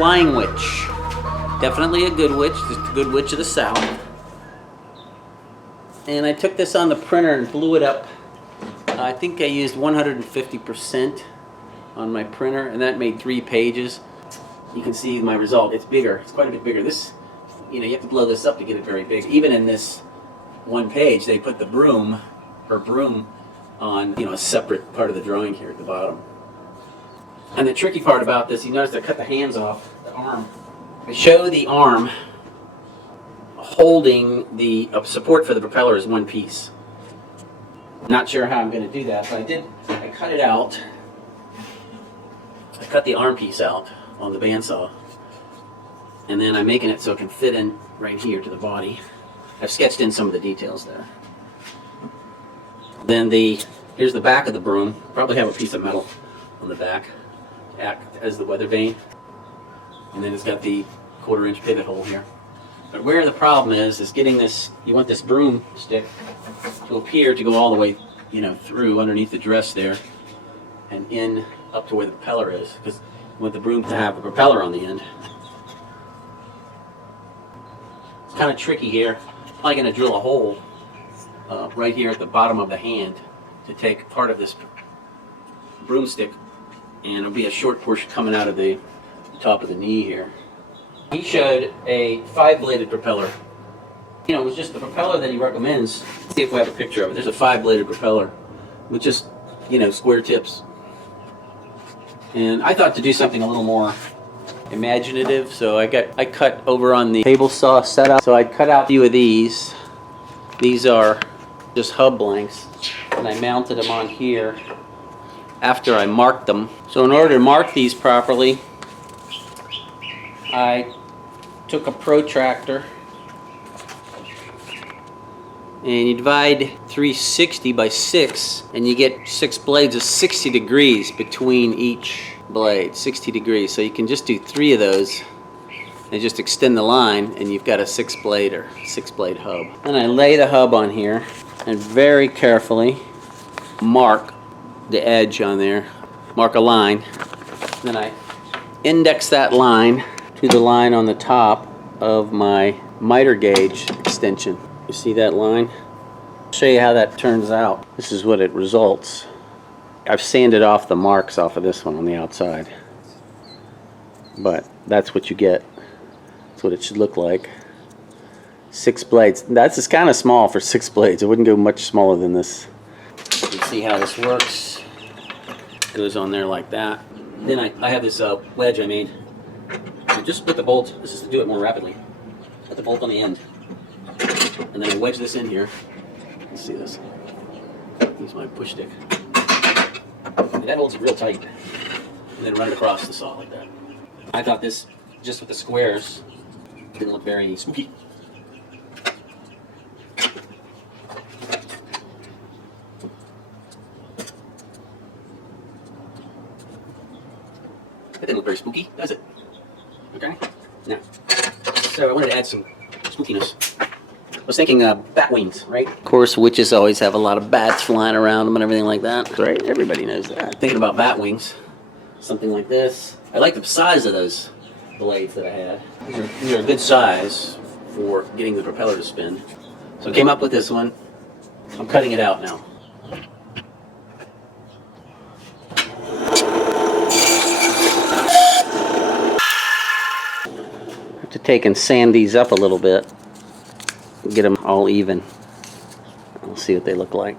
flying witch. Definitely a good witch, just a good witch of the South. And I took this on the printer and blew it up. I think I used 150% on my printer, and that made 3 pages. You can see my result. It's bigger. It's quite a bit bigger. This, you have to blow this up to get it very big. Even in this one page, they put the broom on, a separate part of the drawing here at the bottom. And the tricky part about this, you notice I cut the hands off, the arm. I show the arm holding the support for the propeller as one piece. Not sure how I'm going to do that, but I cut it out. I cut the arm piece out on the bandsaw, and then I'm making it so it can fit in right here to the body. I've sketched in some of the details there. Then here's the back of the broom. Probably have a piece of metal on the back to act as the weather vane. And then it's got the 1/4 inch pivot hole here. But where the problem is getting this, you want this broom stick to appear to go all the way, through underneath the dress there and in up to where the propeller is, because you want the broom to have a propeller on the end. It's kind of tricky here. I'm probably going to drill a hole right here at the bottom of the hand to take part of this broomstick, and it'll be a short portion coming out of the top of the knee here. He showed a 5-bladed propeller. It was just the propeller that he recommends. Let's see if we have a picture of it. There's a 5-bladed propeller with just, square tips. And I thought to do something a little more imaginative, so I cut over on the table saw setup. So I cut out a few of these. These are just hub blanks, and I mounted them on here after I marked them. So in order to mark these properly, I took a protractor, and you divide 360 by 6, and you get 6 blades of 60 degrees between each blade, 60 degrees. So you can just do 3 of those and just extend the line, and you've got a 6-blade or 6-blade hub. And I lay the hub on here and very carefully mark the edge on there, mark a line. Then I index that line to the line on the top of my miter gauge extension. You see that line? I'll show you how that turns out. This is what it results. I've sanded off the marks off of this one on the outside, but that's what you get. That's what it should look like. 6 blades. That's just kind of small for 6 blades. It wouldn't go much smaller than this. You can see how this works. It goes on there like that. Then I have this wedge I made. So just put the bolt, this is to do it more rapidly. Put the bolt on the end. And then I wedge this in here. Let's see this. Use my push stick. And that holds it real tight. And then run it across the saw like that. I thought this, just with the squares, didn't look very spooky. That didn't look very spooky, does it? Okay. Now, so I wanted to add some spookiness. I was thinking bat wings, right? Of course, witches always have a lot of bats flying around them and everything like that, right? Everybody knows that. Thinking about bat wings, something like this. I like the size of those blades that I had. These are a good size for getting the propeller to spin. So I came up with this one. I'm cutting it out now. I have to take and sand these up a little bit. Get them all even. We'll see what they look like.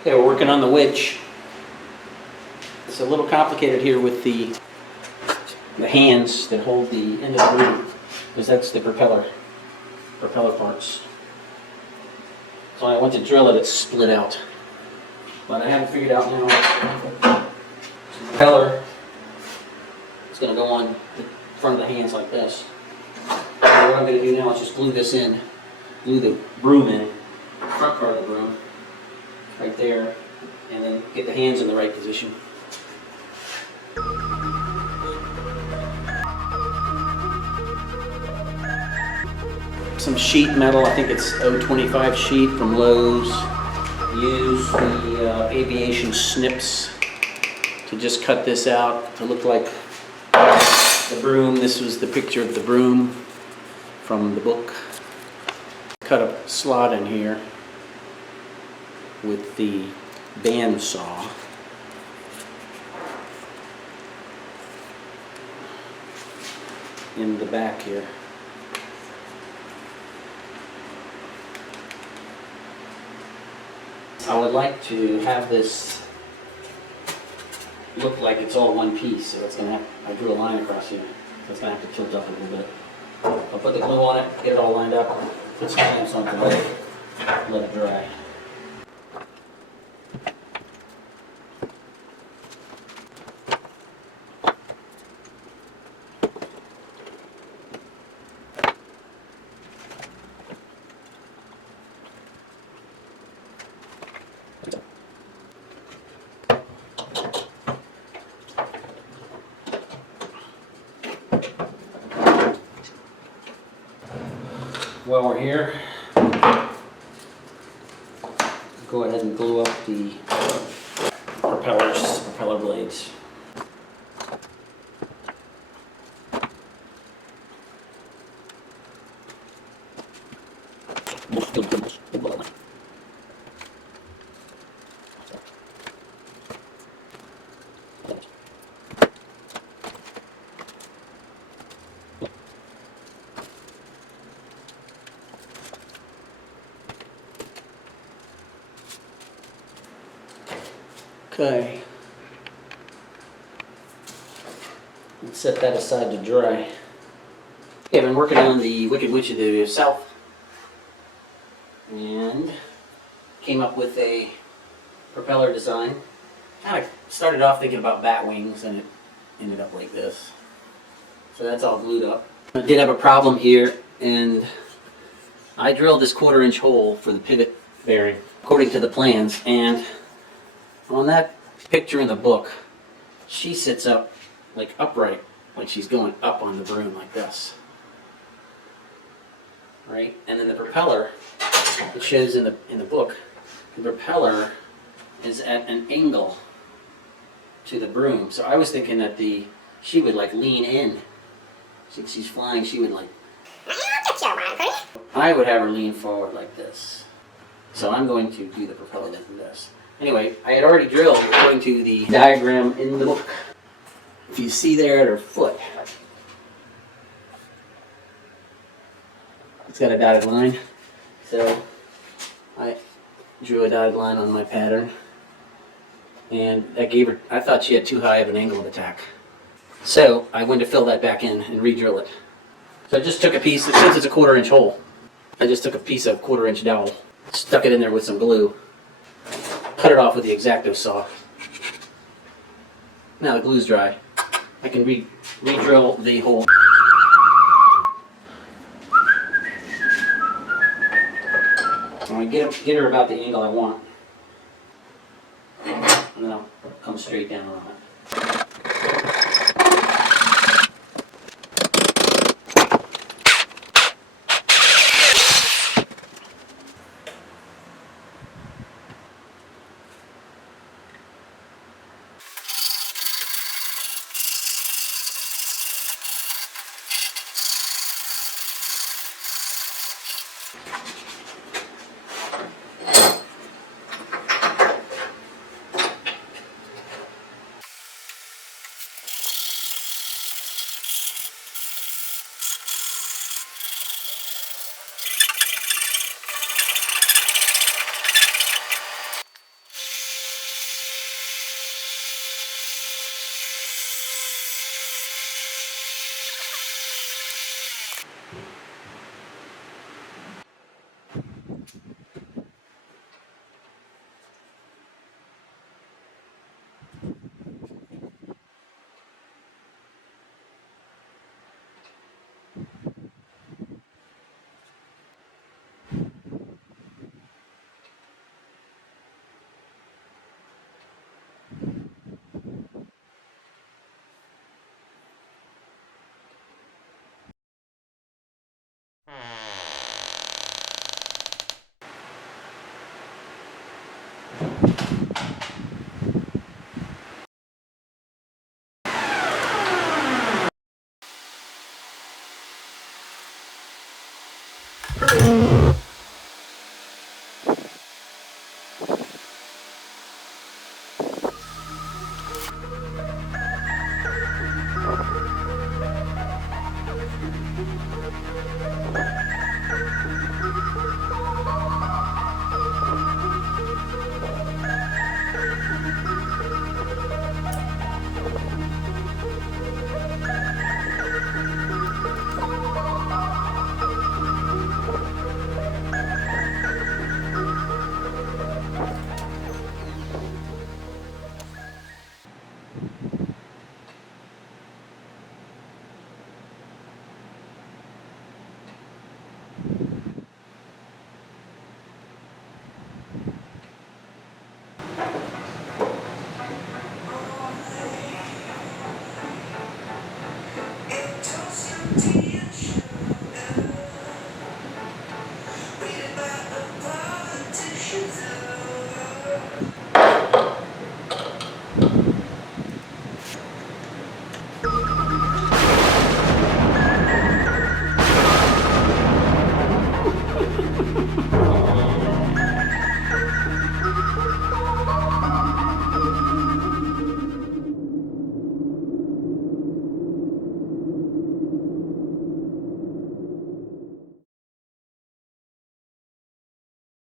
Okay, we're working on the witch. It's a little complicated here with the hands that hold the end of the broom, because that's the propeller parts. So when I went to drill it, it's split out. But I haven't figured out now. The propeller is going to go on the front of the hands like this. And what I'm going to do now is just glue this in glue the broom in, front part of the broom, right there, and then get the hands in the right position. Some sheet metal, I think it's 025 sheet from Lowe's. Use the aviation snips to just cut this out to look like the broom. This was the picture of the broom from the book. Cut a slot in here with the band saw. In the back here. I would like to have this look like it's all one piece, so it's going to have, I drew a line across here, so it's going to have to tilt up a little bit. I'll put the glue on it, get it all lined up, put some clamps on it, let it dry. While we're here, go ahead and glue up the propeller blades. Okay, let's set that aside to dry. Okay, I've been working on the Wicked Witch of the South and came up with a propeller design. Kind of started off thinking about bat wings and it ended up like this. So that's all glued up. I did have a problem here, and I drilled this 1/4 inch hole for the pivot bearing according to the plans, and on that picture in the book, she sits up like upright, like she's going up on the broom like this. Right? And then the propeller, it shows in the book, the propeller is at an angle to the broom. So I was thinking that she would like lean in. Since she's flying, she would like, I would have her lean forward like this. So I'm going to do the propeller like this. Anyway, I had already drilled according to the diagram in the book. If you see there at her foot, it's got a dotted line. So I drew a dotted line on my pattern, and that gave her, I thought she had too high of an angle of attack. So I went to fill that back in and re-drill it. So I just took a piece, since it's a 1/4 inch hole, I just took a piece of 1/4 inch dowel, stuck it in there with some glue, cut it off with the X-Acto saw. Now the glue's dry. I can re-drill the hole. I'm going to get her about the angle I want. And then I'll come straight down on it.